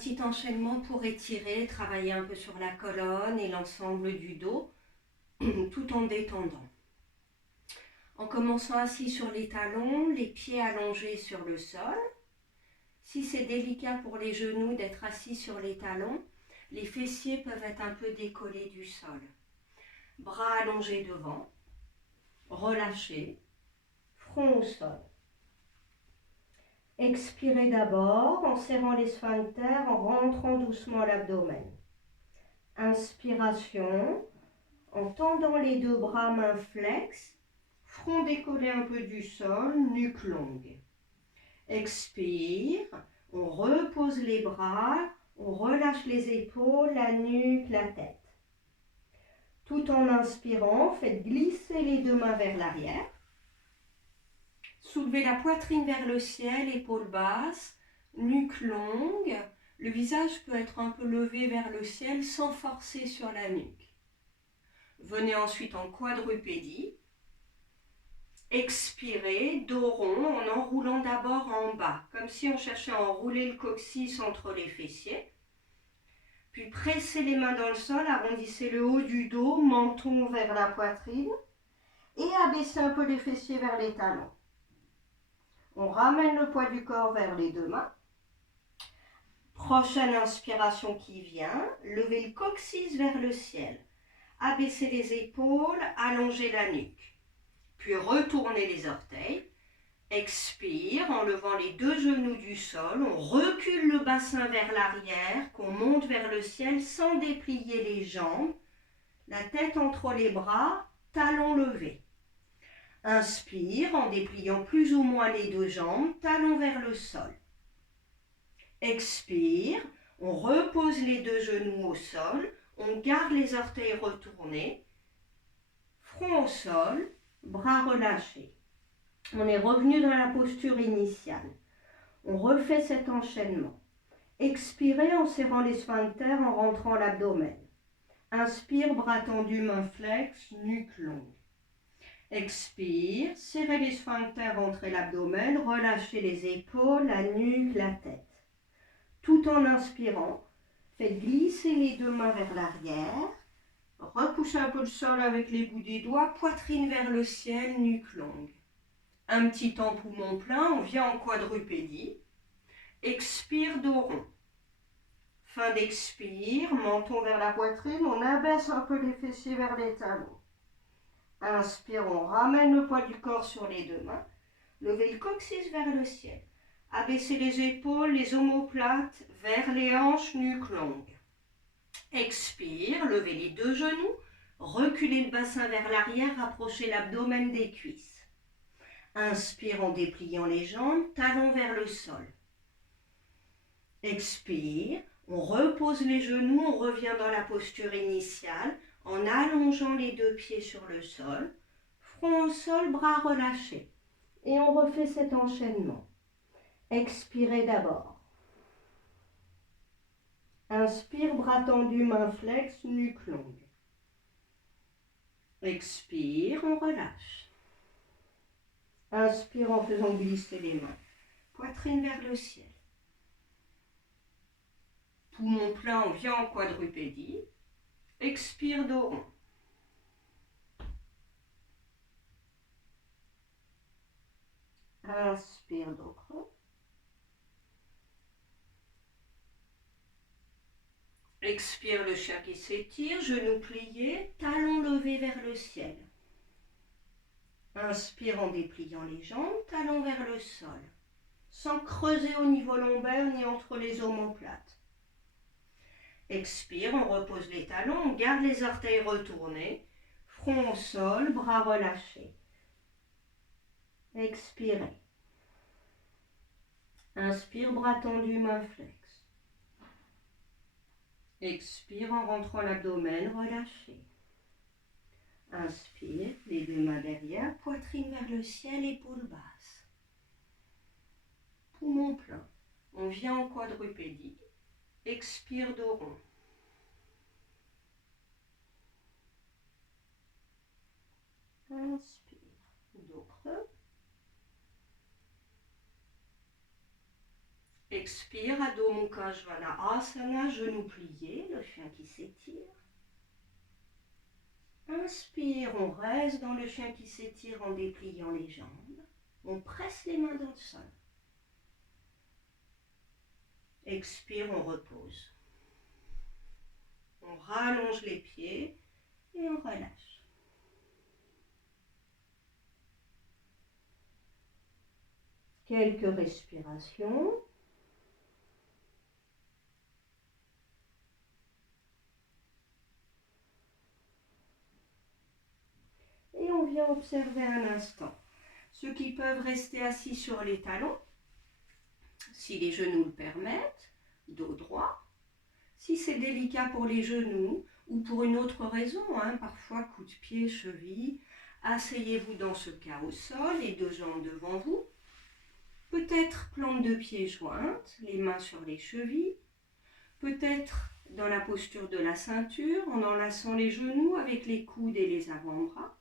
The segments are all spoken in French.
petit enchaînement pour étirer, travailler un peu sur la colonne et l'ensemble du dos, tout en détendant. En commençant assis sur les talons, les pieds allongés sur le sol. Si c'est délicat pour les genoux d'être assis sur les talons, les fessiers peuvent être un peu décollés du sol. Bras allongés devant, relâchés, front au sol. Expirez d'abord en serrant les sphincters, en rentrant doucement l'abdomen. Inspiration, en tendant les deux bras, mains flexes, front décollé un peu du sol, nuque longue. Expire, on repose les bras, on relâche les épaules, la nuque, la tête. Tout en inspirant, faites glisser les deux mains vers l'arrière. Soulevez la poitrine vers le ciel, épaules basses, nuque longue. Le visage peut être un peu levé vers le ciel sans forcer sur la nuque. Venez ensuite en quadrupédie. Expirez, dos rond, en enroulant d'abord en bas, comme si on cherchait à enrouler le coccyx entre les fessiers. Puis pressez les mains dans le sol, arrondissez le haut du dos, menton vers la poitrine et abaissez un peu les fessiers vers les talons. On ramène le poids du corps vers les deux mains. Prochaine inspiration qui vient, levez le coccyx vers le ciel. Abaissez les épaules, allongez la nuque. Puis retournez les orteils. Expire en levant les deux genoux du sol. On recule le bassin vers l'arrière, qu'on monte vers le ciel sans déplier les jambes. La tête entre les bras, talons levés. Inspire en dépliant plus ou moins les deux jambes, talons vers le sol. Expire, on repose les deux genoux au sol, on garde les orteils retournés, front au sol, bras relâchés. On est revenu dans la posture initiale. On refait cet enchaînement. Expirez en serrant les sphincters, en rentrant l'abdomen. Inspire, bras tendus, mains flexes, nuque longue. Expire, serrez les sphincters, rentrez l'abdomen, relâchez les épaules, la nuque, la tête. Tout en inspirant, faites glisser les deux mains vers l'arrière, repoussez un peu le sol avec les bouts des doigts, poitrine vers le ciel, nuque longue. Un petit temps poumon plein, on vient en quadrupédie. Expire, dos rond. Fin d'expire, menton vers la poitrine, on abaisse un peu les fessiers vers les talons. Inspire, on ramène le poids du corps sur les deux mains. Levez le coccyx vers le ciel. Abaissez les épaules, les omoplates vers les hanches, nuque longue. Expire, levez les deux genoux. Reculez le bassin vers l'arrière, rapprochez l'abdomen des cuisses. Inspire en dépliant les jambes, talons vers le sol. Expire, on repose les genoux, on revient dans la posture initiale en allongeant les deux pieds sur le sol, front au sol, bras relâchés. Et on refait cet enchaînement. Expirez d'abord. Inspire, bras tendus, mains flexes, nuque longue. Expire, on relâche. Inspire en faisant glisser les mains. Poitrine vers le ciel. Poumon plein, on vient en quadrupédie. Expire, dos rond. Inspire, dos creux. Expire, le chien qui s'étire, genoux pliés, talons levés vers le ciel. Inspire en dépliant les jambes, talons vers le sol, sans creuser au niveau lombaire ni entre les omoplates. Expire, on repose les talons, on garde les orteils retournés, front au sol, bras relâchés. Expirez. Inspire, bras tendus, mains flexes. Expire en rentrant l'abdomen, relâché. Inspire, les deux mains derrière, poitrine vers le ciel, épaules basses. Poumon plein. On vient en quadrupédie. Expire, dos rond. Inspire, dos creux. Expire, Adho Mukha Svanasana, genou plié, le chien qui s'étire. Inspire, on reste dans le chien qui s'étire en dépliant les jambes. On presse les mains dans le sol. Expire, on repose. On rallonge les pieds et on relâche. Quelques respirations. Et on vient observer un instant. Ceux qui peuvent rester assis sur les talons, si les genoux le permettent, dos droit. Si c'est délicat pour les genoux ou pour une autre raison, parfois coup de pied, cheville, asseyez-vous dans ce cas au sol, les deux jambes devant vous. Peut-être plante de pieds jointes, les mains sur les chevilles. Peut-être dans la posture de la ceinture, en enlaçant les genoux avec les coudes et les avant-bras.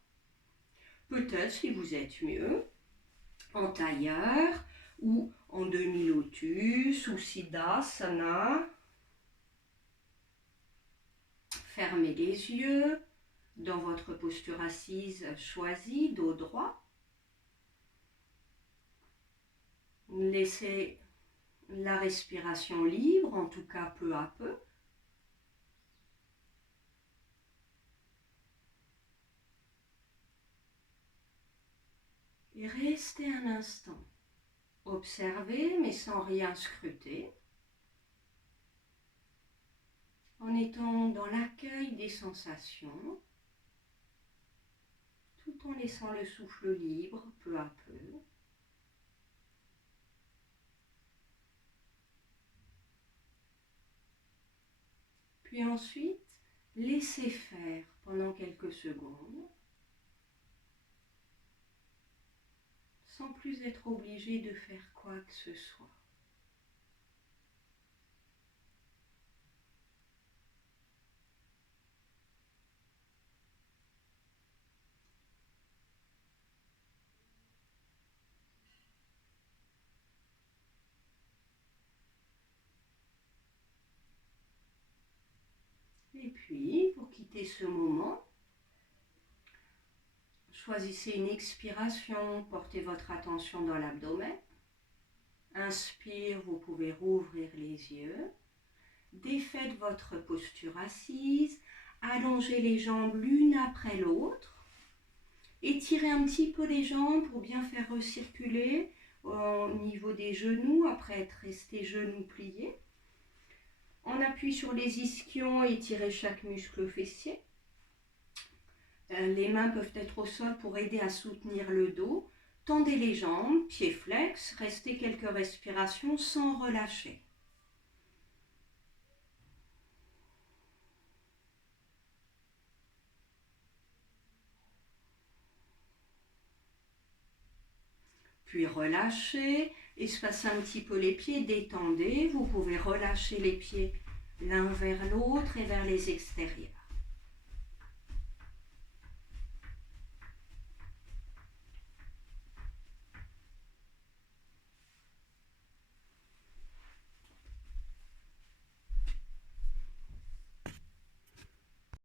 Peut-être, si vous êtes mieux, en tailleur ou en demi-lotus ou siddhasana. Fermez les yeux dans votre posture assise choisie, dos droit. Laissez la respiration libre, en tout cas peu à peu. Et restez un instant. Observez, mais sans rien scruter. En étant dans l'accueil des sensations, tout en laissant le souffle libre peu à peu. Puis ensuite, laissez faire pendant quelques secondes, sans plus être obligé de faire quoi que ce soit. Et puis, pour quitter ce moment, choisissez une expiration, portez votre attention dans l'abdomen. Inspire, vous pouvez rouvrir les yeux. Défaites votre posture assise, allongez les jambes l'une après l'autre. Étirez un petit peu les jambes pour bien faire recirculer au niveau des genoux après être resté genoux pliés. On appuie sur les ischions et étirez chaque muscle fessier. Les mains peuvent être au sol pour aider à soutenir le dos. Tendez les jambes, pieds flex, restez quelques respirations sans relâcher. Puis relâchez, espacez un petit peu les pieds, détendez. Vous pouvez relâcher les pieds l'un vers l'autre et vers les extérieurs.